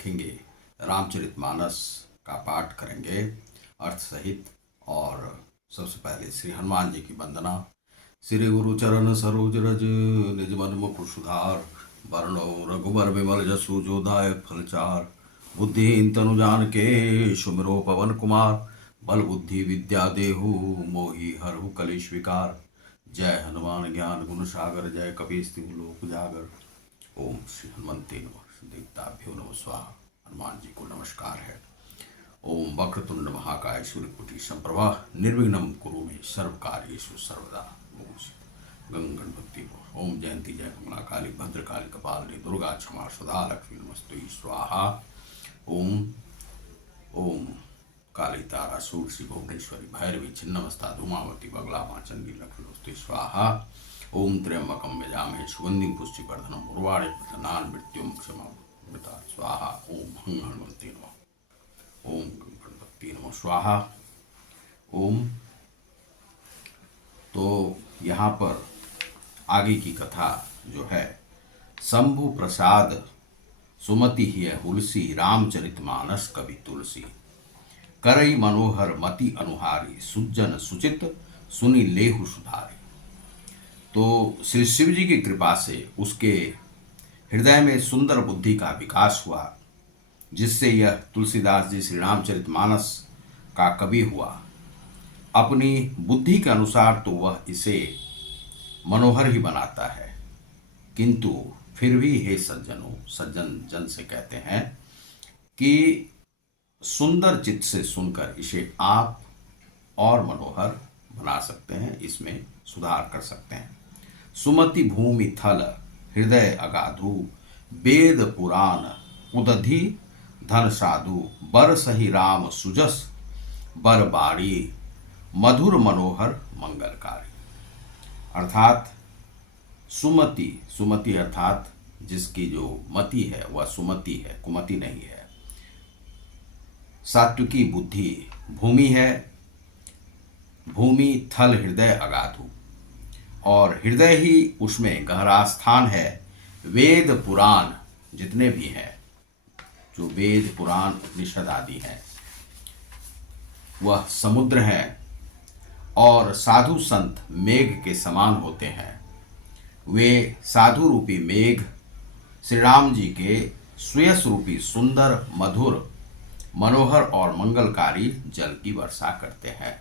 देखेंगे, रामचरितमानस का पाठ करेंगे अर्थ सहित। और सबसे पहले श्री हनुमान जी की वंदना। श्री गुरु चरण सरोज रज निज मन मुकुर सुधार, वरणो रघुबर विमल जसु जो दायक फलचार। बुद्धिहीन तनु जानिके सुमिरो पवन कुमार, बल बुद्धि विद्या देहु मोहि हरहु कलेश विकार। जय हनुमान ज्ञान गुण सागर, जय कपीस तिहु लोक उजागर। ओम श्री हनुमते नमः। देवताभ्यो नमः स्वाहा। हनुमान जी को नमस्कार है। ओम वक्रतुंड महाकाय सूर्यकोटि समप्रभा, निर्विघ्नं कुरु मे सर्व कार्येषु सर्वदा। ओम गंग गणपति ओम जयंती जय कमला काली भद्रकाली कपालिनी दुर्गा क्षमा सदा लक्ष्मी नमस्तुभ्यं स्वाहा। ओम ओम काली तारा सूर्य भुवनेश्वरी भैरवी छिन्नमस्ता धूमावती बगला माँ चंडी लक्ष्मी स्वाहा। ओम त्र्यंबकम यजामहे सुगंधिं पुष्टिवर्धनम उर्वाणे प्रधनान् मृत्युम क्षमामृता स्वाहा। ओम हं हनुमते नमः। ओम गणपति नमः स्वाहा। ओम। तो यहाँ पर आगे की कथा जो है, शंभु प्रसाद सुमति हिय हुलसी, रामचरितमानस कवि तुलसी। करई मनोहर मति अनुहारी, सुजन सुचित सुनी लेहु सुधारी। तो श्री शिव जी की कृपा से उसके हृदय में सुंदर बुद्धि का विकास हुआ, जिससे यह तुलसीदास जी श्री रामचरितमानस का कवि हुआ। अपनी बुद्धि के अनुसार तो वह इसे मनोहर ही बनाता है, किंतु फिर भी हे सज्जनों, सज्जन जन से कहते हैं कि सुंदर चित्त से सुनकर इसे आप और मनोहर बना सकते हैं, इसमें सुधार कर सकते हैं। सुमति भूमि थल हृदय अगाधु, वेद पुराण उदधि धन साधु। बर सही राम सुजस बर बारी, मधुर मनोहर मंगलकारी। अर्थात सुमति, सुमति अर्थात जिसकी जो मति है वह सुमति है, कुमति नहीं है। सात्विकी बुद्धि भूमि है, भूमि थल हृदय अगाधु, और हृदय ही उसमें गहरा स्थान है। वेद पुराण जितने भी हैं, जो वेद पुराण उपनिषद आदि हैं, वह समुद्र है। और साधु संत मेघ के समान होते हैं। वे साधु रूपी मेघ श्री राम जी के सुयस रूपी सुंदर मधुर मनोहर और मंगलकारी जल की वर्षा करते हैं।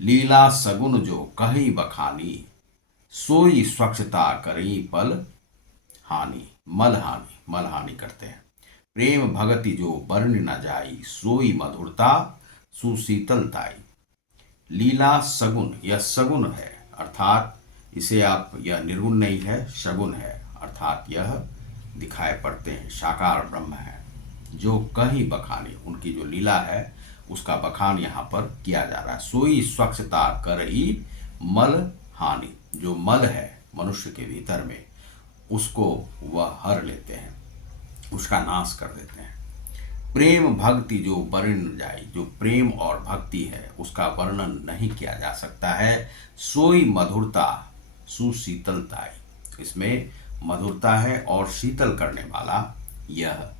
लीला सगुन जो कही बखानी, सोई स्वच्छता करी पल हानि। मल हानि करते हैं। प्रेम भगति जो वर्ण न जाई, सोई मधुरता सुशीतलताई। लीला सगुन, यह सगुन है, अर्थात इसे आप, यह निर्गुण नहीं है, सगुन है, अर्थात यह दिखाई पड़ते हैं, साकार ब्रह्म है। जो कहीं बखानी, उनकी जो लीला है उसका बखान यहाँ पर किया जा रहा है। सोई स्वच्छता करई मल हानि, जो मल है मनुष्य के भीतर में, उसको वह हर लेते हैं, उसका नाश कर देते हैं। प्रेम भक्ति जो वर्ण न जाए, जो प्रेम और भक्ति है उसका वर्णन नहीं किया जा सकता है। सोई मधुरता सुशीतलताई, इसमें मधुरता है और शीतल करने वाला यह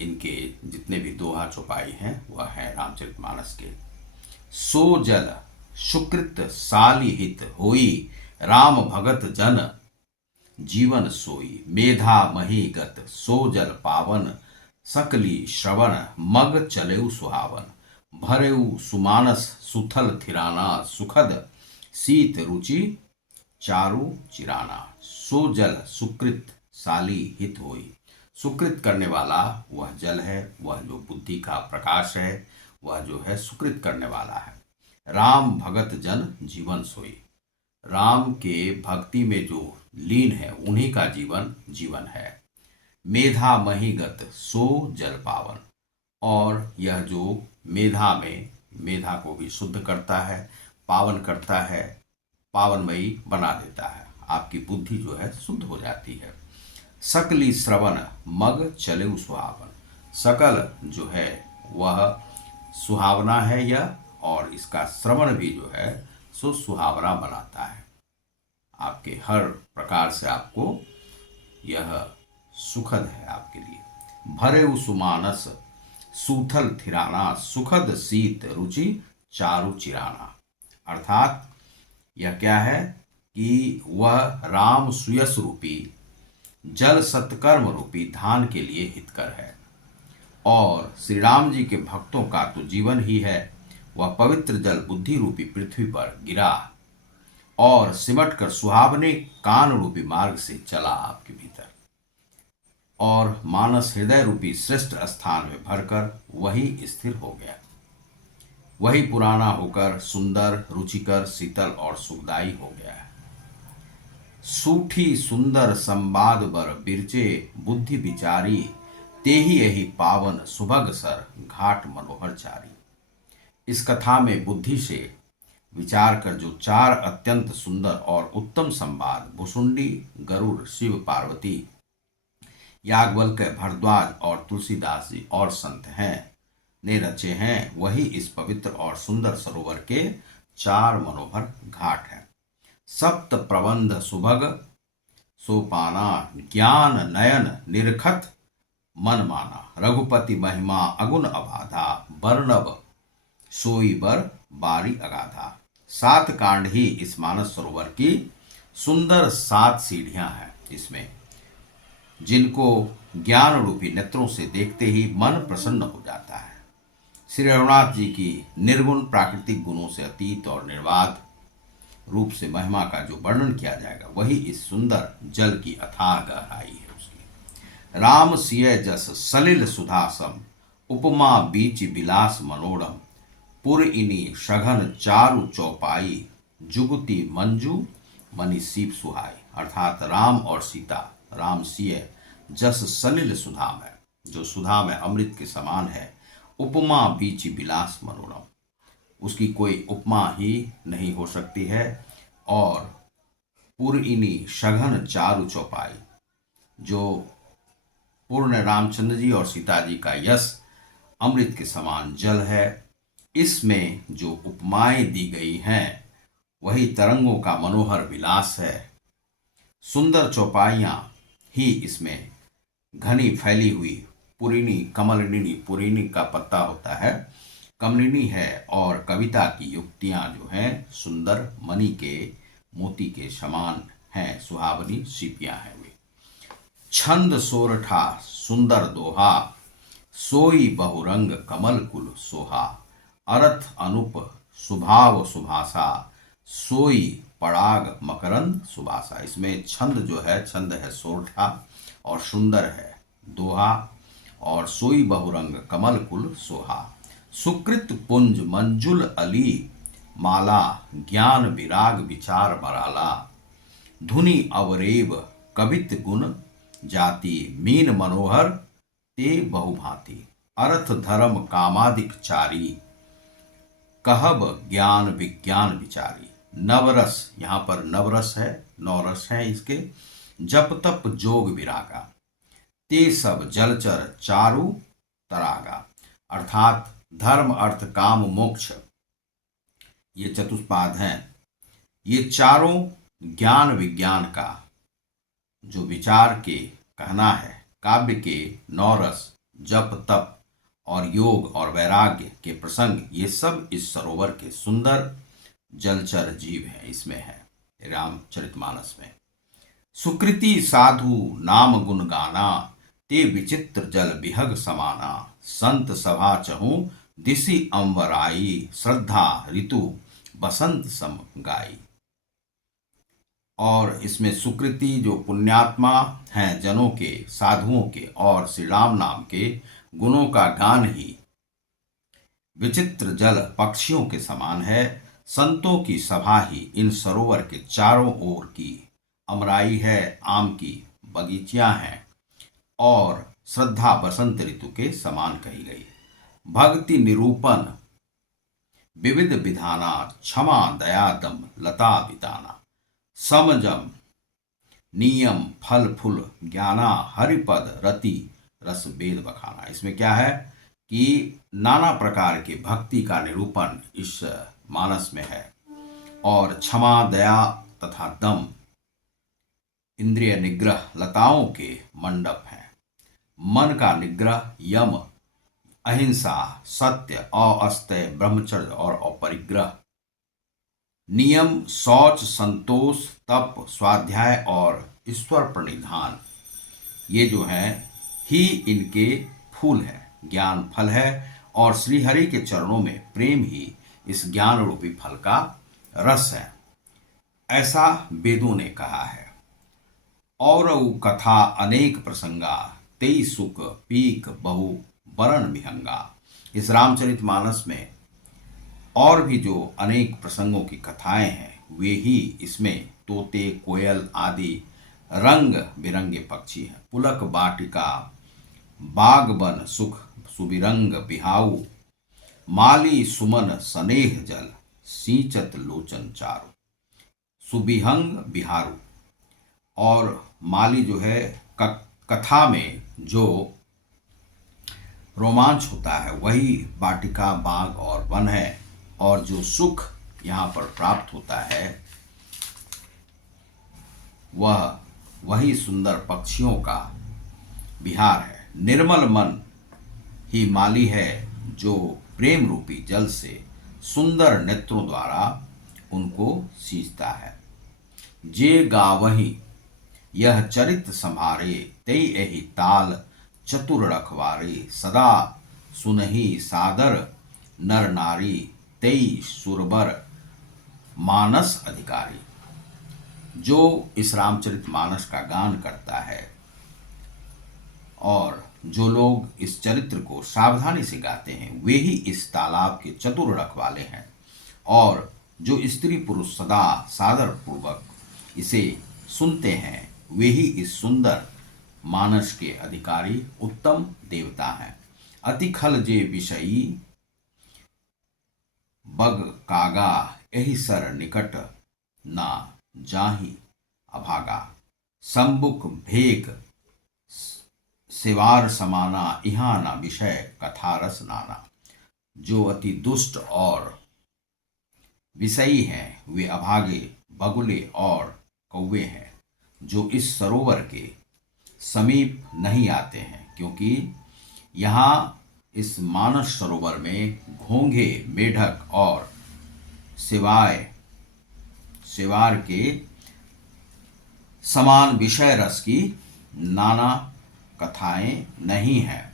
इनके जितने भी दोहा चौपाई हैं वह है रामचरितमानस के। सो जल सुकृत साली हित होई, राम भगत जन जीवन सोई। मेधा महीगत सो जल पावन, सकली श्रवण मग चलेउ सुहावन। भरेउ सुमानस सुथल थिराना, सुखद शीत रुचि चारु चिराना। सो जल सुकृत साली हित होई, सुकृत करने वाला वह जल है, वह जो बुद्धि का प्रकाश है, वह जो है सुकृत करने वाला है। राम भगत जन जीवन सोई, राम के भक्ति में जो लीन है उन्हीं का जीवन जीवन है। मेधा महीगत सो जल पावन, और यह जो मेधा में, मेधा को भी शुद्ध करता है, पावन करता है, पावनमयी बना देता है, आपकी बुद्धि जो है शुद्ध हो जाती है। सकली श्रवण मग चले सुहावन, सकल जो है वह सुहावना है यह, और इसका श्रवण भी जो है सो सुहावना बनाता है। आपके हर प्रकार से आपको यह सुखद है आपके लिए। भरे सुमानस सूथल थिराना सुखद शीत रुचि चारु चिराना। अर्थात यह क्या है कि वह राम सुयस रूपी जल सत्कर्म रूपी धान के लिए हितकर है, और श्री राम जी के भक्तों का तो जीवन ही है। वह पवित्र जल बुद्धि रूपी पृथ्वी पर गिरा और सिमट कर सुहावने कान रूपी मार्ग से चला आपके भीतर, और मानस हृदय रूपी श्रेष्ठ स्थान में भरकर वही स्थिर हो गया। वही पुराना होकर सुंदर रुचिकर शीतल और सुखदायी हो गया है। सूठी सुंदर संवाद बर बिरचे बुद्धि विचारी तेहि यही पावन सुभग सर घाट मनोहर चारी। इस कथा में बुद्धि से विचार कर जो चार अत्यंत सुंदर और उत्तम संवाद भुसुंडी गरुड़ शिव पार्वती याज्ञवल्क्य भरद्वाज और तुलसीदास जी और संत हैं ने रचे हैं, वही इस पवित्र और सुंदर सरोवर के चार मनोहर घाट हैं। सप्त प्रबंध सुभग सोपाना ज्ञान नयन निरखत मन माना रघुपति महिमा अगुण अबाधा बर्णव सोई बर बारी अगाधा। 7 कांड ही इस मानस सरोवर की सुंदर 7 सीढ़ियां हैं, इसमें जिनको ज्ञान रूपी नेत्रों से देखते ही मन प्रसन्न हो जाता है। श्री रघुनाथ जी की निर्गुण प्राकृतिक गुणों से अतीत और निर्वाध रूप से महिमा का जो वर्णन किया जाएगा, वही इस सुंदर जल की अथाह गहराई है उसकी। राम सिय जस सलिल सुधासम उपमा बीच बिलास मनोरम पुर इनी सघन चारु चौपाई जुगति मंजू मणि सीप सुहाई। अर्थात राम और सीता, राम सिय जस सलिल सुधा में, जो सुधा में अमृत के समान है, उपमा बीच बिलास मनोरम, उसकी कोई उपमा ही नहीं हो सकती है। और पुरइनी सघन चारु चौपाई, जो पूर्ण रामचंद्र जी और सीता जी का यश अमृत के समान जल है, इसमें जो उपमाएं दी गई हैं वही तरंगों का मनोहर विलास है। सुंदर चौपाइयाँ ही इसमें घनी फैली हुई पुरीनी कमलिनी, पुरीनी का पत्ता होता है, कमलिनी है, और कविता की युक्तियां जो हैं सुंदर मणि के मोती के समान हैं, सुहावनी सीपियां हैं वे। छंद सोरठा सुंदर दोहा सोई बहुरंग कमल कुल सोहा अर्थ अनुप सुभाव सुभाषा सोई पराग मकरंद सुबासा। इसमें छंद जो है, छंद है सोरठा और सुंदर है दोहा, और सोई बहुरंग कमल कुल सोहा सुकृत पुंज मंजुल अली माला ज्ञान विराग विचार मराला धुनि अवरेव कवित गुण जाति मीन मनोहर ते बहुभांति अर्थ धर्म कामादिक चारी कहब ज्ञान विज्ञान विचारी। नवरस, यहाँ पर नवरस है, 9 रस हैं इसके। जप तप जोग विरागा ते सब जलचर चारु तरागा। अर्थात धर्म अर्थ काम मोक्ष, ये चतुष्पाद हैं, ये चारों ज्ञान विज्ञान का जो विचार के कहना है, काव्य के 9 रस जप तप और योग और वैराग्य के प्रसंग, ये सब इस सरोवर के सुंदर जलचर जीव हैं, इसमें है रामचरितमानस में। सुकृति साधु नाम गुण गाना ते विचित्र जल बिहग समाना संत सभा चहु दिशि अंबराई श्रद्धा ऋतु बसंत सम गाई। और इसमें सुकृति जो पुण्यात्मा हैं जनों के, साधुओं के और श्री राम नाम के गुणों का गान ही विचित्र जल पक्षियों के समान है। संतों की सभा ही इन सरोवर के चारों ओर की अमराई है, आम की बगीचियां हैं, और श्रद्धा बसंत ऋतु के समान कही गई। भक्ति निरूपण विविध विधाना क्षमा दया दम लता बिताना समजम नियम फल फूल ज्ञाना हरिपद रति रस वेद बखाना। इसमें क्या है कि नाना प्रकार के भक्ति का निरूपण इस मानस में है, और क्षमा दया तथा दम इंद्रिय निग्रह लताओं के मंडप हैं। मन का निग्रह, यम, अहिंसा, सत्य, अस्तेय, ब्रह्मचर्य और अपरिग्रह, नियम, शौच, संतोष, तप, स्वाध्याय और ईश्वर प्रणिधान, ये जो है ही इनके फूल है, ज्ञान फल है। और श्रीहरि के चरणों में प्रेम ही इस ज्ञान रूपी फल का रस है, ऐसा वेदों ने कहा है। और कथा अनेक प्रसंगा, तेई सुख पीक बहु बरण विहंगा। इस रामचरितमानस में और भी जो अनेक प्रसंगों की कथाएं हैं, वे ही इसमें तोते, कोयल आदि रंग बिरंगे पक्षी हैं। पुलक बाटिका, बाग बन सुख सुबिरंग बिहाऊ, माली सुमन सनेह जल, सींचत लोचन चारु, सुबिहंग बिहारू। और माली जो है कथा में जो रोमांच होता है वही वाटिका, बाग और वन है। और जो सुख यहाँ पर प्राप्त होता है वह वही सुंदर पक्षियों का विहार है। निर्मल मन ही माली है, जो प्रेम रूपी जल से सुंदर नेत्रों द्वारा उनको सींचता है। जे गावही यह चरित संभारे, तेई एहि ताल चतुर रखवारे, सदा सुनहि सादर नर नारी, तेई सुरबर मानस अधिकारी। जो इस रामचरित मानस का गान करता है और जो लोग इस चरित्र को सावधानी से गाते हैं, वे ही इस तालाब के चतुर रखवाले हैं। और जो स्त्री पुरुष सदा सादर पूर्वक इसे सुनते हैं, वे ही इस सुंदर मानस के अधिकारी उत्तम देवता हैं। अति खल जे विषयी बग कागा, एहि सर निकट ना जाहि अभागा, संबुक भेक सेवार समाना, इहा ना विषय कथारस नाना। जो अति दुष्ट और विषयी हैं, वे अभागे, बगुले और कौवे हैं, जो इस सरोवर के समीप नहीं आते हैं, क्योंकि यहाँ इस मानस सरोवर में घोंघे, मेढक और सेवार के समान विषय रस की नाना कथाएं नहीं हैं।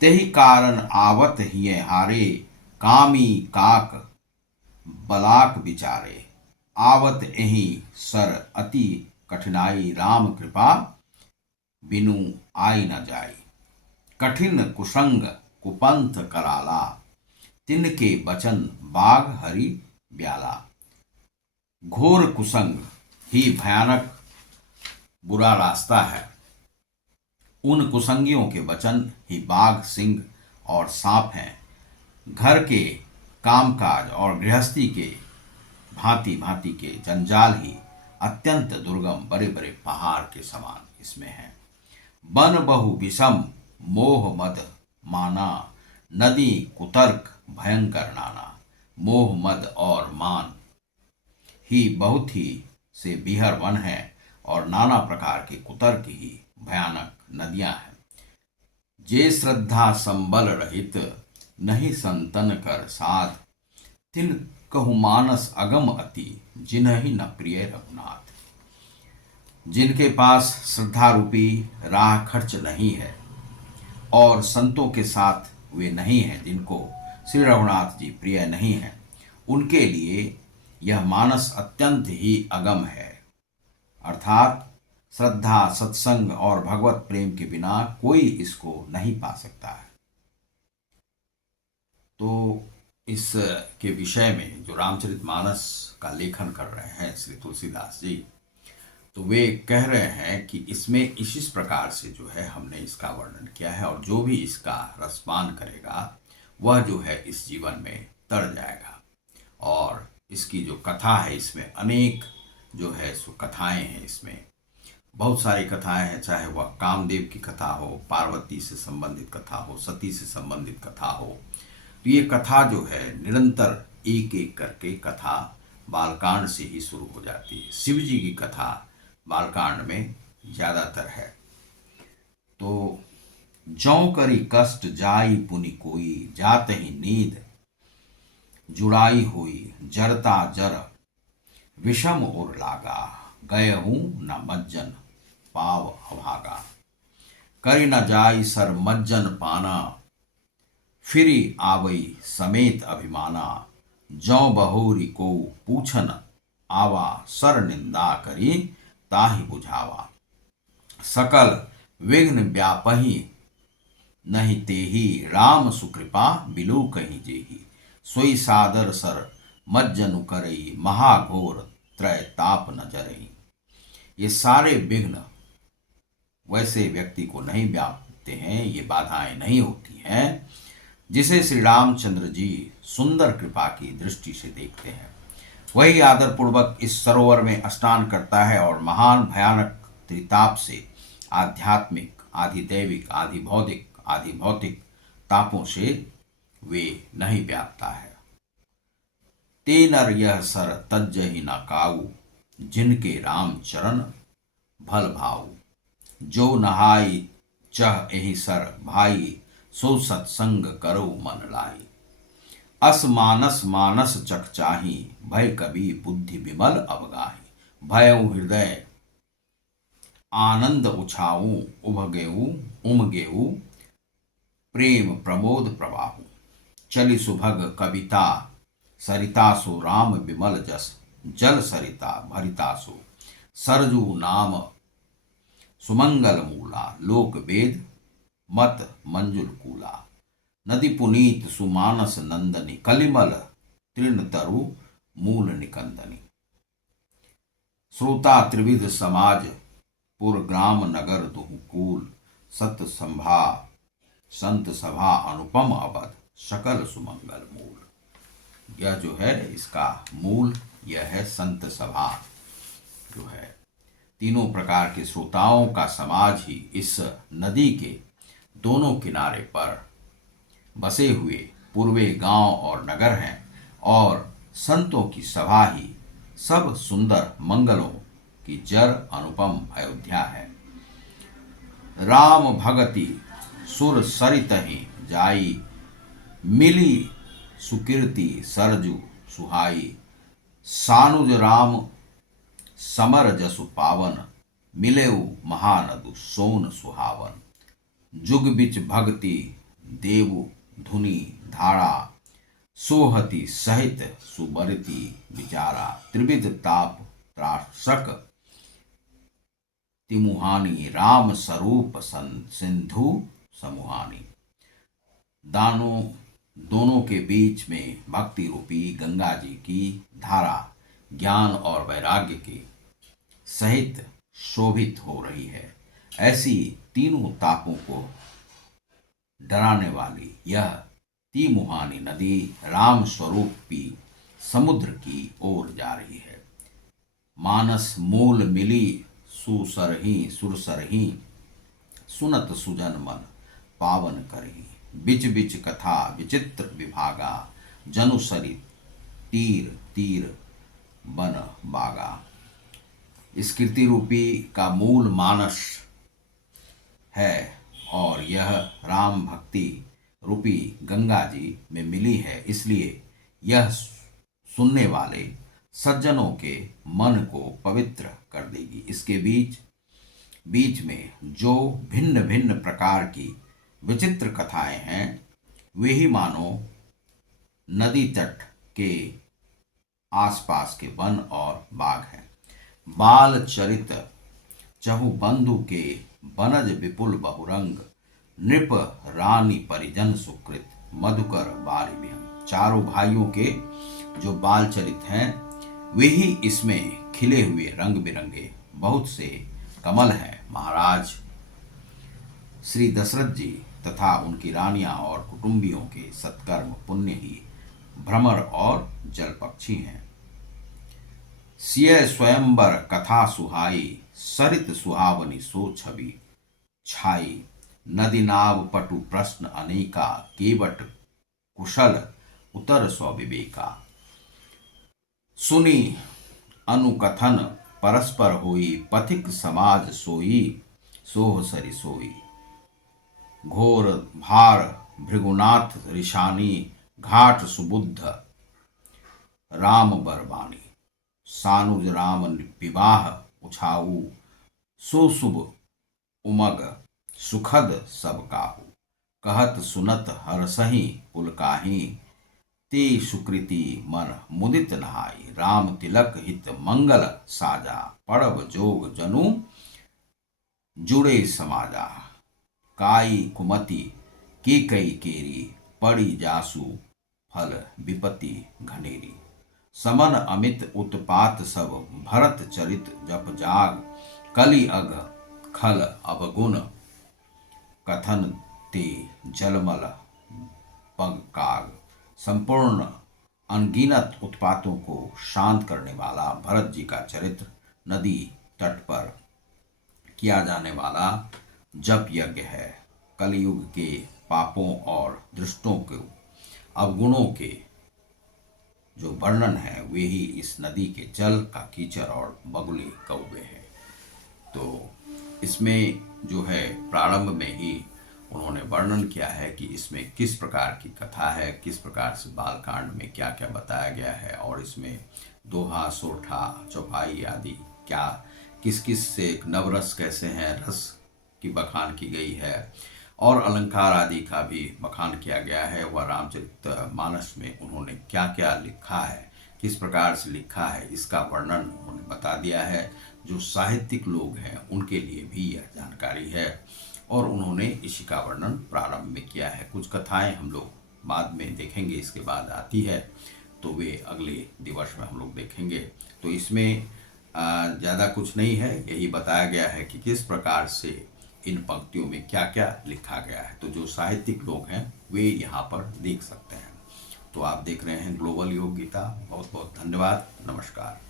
तेहि कारण आवत हिये हारे, कामी काक बलाक विचारे, आवत एहि सर अति कठिनाई, राम कृपा बिनु आई न जाई। कठिन कुसंग कुपंथ कराला, तिनके बचन बाघ हरि ब्याला। घोर कुसंग ही भयानक बुरा रास्ता है, उन कुसंगियों के वचन ही बाघ, सिंह और सांप हैं। घर के कामकाज और गृहस्थी के भांति भांति के जंजाल ही अत्यंत दुर्गम बड़े बड़े पहाड़ के समान इसमें हैं। वन बहु विषम मोह मद माना, नदी कुतर्क भयंकर नाना। मोह मद और मान ही बहुत ही से बीहर वन है, और नाना प्रकार के कुतर्क ही भयानक नदियां हैं। जे श्रद्धा संबल रहित, नहीं संतन कर साध, तिन कहु मानस अगम अति, जिन्हि न प्रिय रघुनाथ। जिनके पास श्रद्धा रूपी राह खर्च नहीं है और संतों के साथ वे नहीं हैं, जिनको श्री रघुनाथ जी प्रिय नहीं हैं, उनके लिए यह मानस अत्यंत ही अगम है। अर्थात श्रद्धा, सत्संग और भगवत प्रेम के बिना कोई इसको नहीं पा सकता है। तो इस के विषय में जो रामचरितमानस का लेखन कर रहे हैं श्री तुलसीदास जी, तो वे कह रहे हैं कि इसमें इस प्रकार से जो है हमने इसका वर्णन किया है, और जो भी इसका रसपान करेगा वह जो है इस जीवन में तर जाएगा। और इसकी जो कथा है, इसमें अनेक जो है सो कथाएं हैं, इसमें बहुत सारी कथाएं हैं, चाहे वह कामदेव की कथा हो, पार्वती से संबंधित कथा हो, सती से संबंधित कथा हो। तो ये कथा जो है निरंतर एक एक करके कथा बालकांड से ही शुरू हो जाती है। शिव जी की कथा बालकांड में ज़्यादातर है। तो जौ करी कष्ट जाई पुनि कोई, जात ही नींद जुड़ाई हुई, जरता जर विषम उर लागा, गए हूँ न मज्जन पाव अभागा। करी न जाई सर मज्जन पाना, फिरी आवई समेत अभिमाना। जौ बहोरी को पूछन आवा, सर निंदा करी ताहि बुझावा। सकल विघ्न व्यापही नहीं तेहि, राम सुकृपा बिलु कहीं जेहि। सोई सादर सर मज्जनु करई, महाघोर त्रय ताप न जरई। ये सारे विघ्न वैसे व्यक्ति को नहीं व्यापते हैं, ये बाधाएं नहीं होती हैं जिसे श्री रामचंद्र जी सुंदर कृपा की दृष्टि से देखते हैं। वही आदरपूर्वक इस सरोवर में स्नान करता है और महान भयानक त्रिताप से, आध्यात्मिक, आधिदैविक, आधिभौतिक, आधिभौतिक तापों से वे नहीं व्यापता है। तेनर यह सर तज्जहि न काऊ, जिनके राम चरण भल भाऊ। जो नहाई चह एहि सर भाई, सो सत्संग करो मन लाई। अस मानस मानस चकचाही, भय कवि बुद्धि विमल अवगाही। भयउ हृदय आनंद उछाऊं, उभगेऊ उमगेऊ प्रेम प्रमोद प्रवाहु। चली सुभग कविता सरितासु, राम विमल जस जल सरिता भरितासु। सरजू नाम सुमंगल मूला, लोक वेद मत मंजुल कूला। नदी पुनीत सुमानस नंदनी, कलिमल तृण तरु मूल निकंदनी। श्रोता त्रिविध समाज, पुर ग्राम नगर दुहकूल। सत संभा संत सभा अनुपम अवध, सकल सुमंगल मूल। यह जो है इसका मूल यह है संत सभा जो है। तीनों प्रकार के श्रोताओं का समाज ही इस नदी के दोनों किनारे पर बसे हुए पूर्वे गांव और नगर हैं, और संतों की सभा ही सब सुंदर मंगलों की जड़ अनुपम अयोध्या है। राम भगति सुर सरितहि जाई, मिली सुकीर्ति सरजू सुहाई। सानुज राम समर जसु पावन, मिलेउ महानदु सोन सुहावन। जुग बिच भक्ति देवु धुनि धारा, सोहति सहित सुबरती विचारा। त्रिविध ताप त्रासक तिमुहानी, राम स्वरूप सिंधु समुहानी। दोनों के बीच में भक्ति रूपी गंगा जी की धारा ज्ञान और वैराग्य के सहित शोभित हो रही है। ऐसी तीनों तापों को डराने वाली यह तिमुहानी नदी राम स्वरूपी समुद्र की ओर जा रही है। मानस मूल मिली सुसरही सुरसरही, सुनत सुजन मन पावन करही। बिच बिच कथा विचित्र विभागा, जनुसरी तीर तीर बन बागा। इस कीर्ति रूपी का मूल मानस है और यह राम भक्ति रूपी गंगा जी में मिली है, इसलिए यह सुनने वाले सज्जनों के मन को पवित्र कर देगी। इसके बीच में जो भिन्न भिन्न प्रकार की विचित्र कथाएं हैं, वे ही मानो नदी तट के आसपास के वन और बाग हैं। बाल चरित चहु बंधु के, बनज विपुल बहुरंग। नृप रानी परिजन सुकृत, मधुकर बारी विहंग। चारों भाइयों के जो बाल चरित हैं वे ही इसमें खिले हुए रंग बिरंगे बहुत से कमल हैं। महाराज श्री दशरथ जी तथा उनकी रानियां और कुटुंबियों के सत्कर्म पुण्य ही भ्रमर और जल पक्षी हैं। सिय स्वयंवर कथा सुहाई, सरित सुहावनी सो छवि छाई। नदी नाव पटु प्रश्न अनेका, केवट कुशल उतर स्वविवेका। सुनी अनुकथन परस्पर होई, पथिक समाज सोई सोह सरि सोई। घोर भार भृगुनाथ ऋषानी घाट सुबुद्ध राम बरबानी सानुज राम विवाह उछाऊ सुशुभ उमग सुखद सब काहू कहत सुनत हरसही पुलकाही ते सुकृति मन मुदित नहाई राम तिलक हित मंगल साजा पड़ब जोग जनु जुड़े समाजा काई कुमति की कई केरी पड़ी जासु फल विपति घनेरी समन अमित उत्पात सब भरत चरित जप जाग कलि अग खल अवगुण कथन ते जलमल पग काग संपूर्ण अनगिनत उत्पातों को शांत करने वाला भरत जी का चरित्र नदी तट पर किया जाने वाला जप यज्ञ है। कलयुग के पापों और दृष्टों के अवगुणों के जो वर्णन है वे ही इस नदी के जल का कीचड़ और बगुले कौवे हैं। तो इसमें जो है प्रारंभ में ही उन्होंने वर्णन किया है कि इसमें किस प्रकार की कथा है, किस प्रकार से बालकांड में क्या क्या बताया गया है और इसमें दोहा सोठा चौपाई आदि क्या किस किस से नवरस कैसे हैं, रस की बखान की गई है और अलंकार आदि का भी बखान किया गया है। वह रामचरितमानस में उन्होंने क्या क्या लिखा है, किस प्रकार से लिखा है, इसका वर्णन उन्होंने बता दिया है। जो साहित्यिक लोग हैं उनके लिए भी यह जानकारी है और उन्होंने इसी का वर्णन प्रारंभ में किया है। कुछ कथाएं हम लोग बाद में देखेंगे, इसके बाद आती है तो वे अगले दिवस में हम लोग देखेंगे। तो इसमें ज़्यादा कुछ नहीं है, यही बताया गया है कि किस प्रकार से इन पंक्तियों में क्या क्या लिखा गया है। तो जो साहित्यिक लोग हैं वे यहाँ पर देख सकते हैं। तो आप देख रहे हैं ग्लोबल योग गीता। बहुत बहुत धन्यवाद। नमस्कार।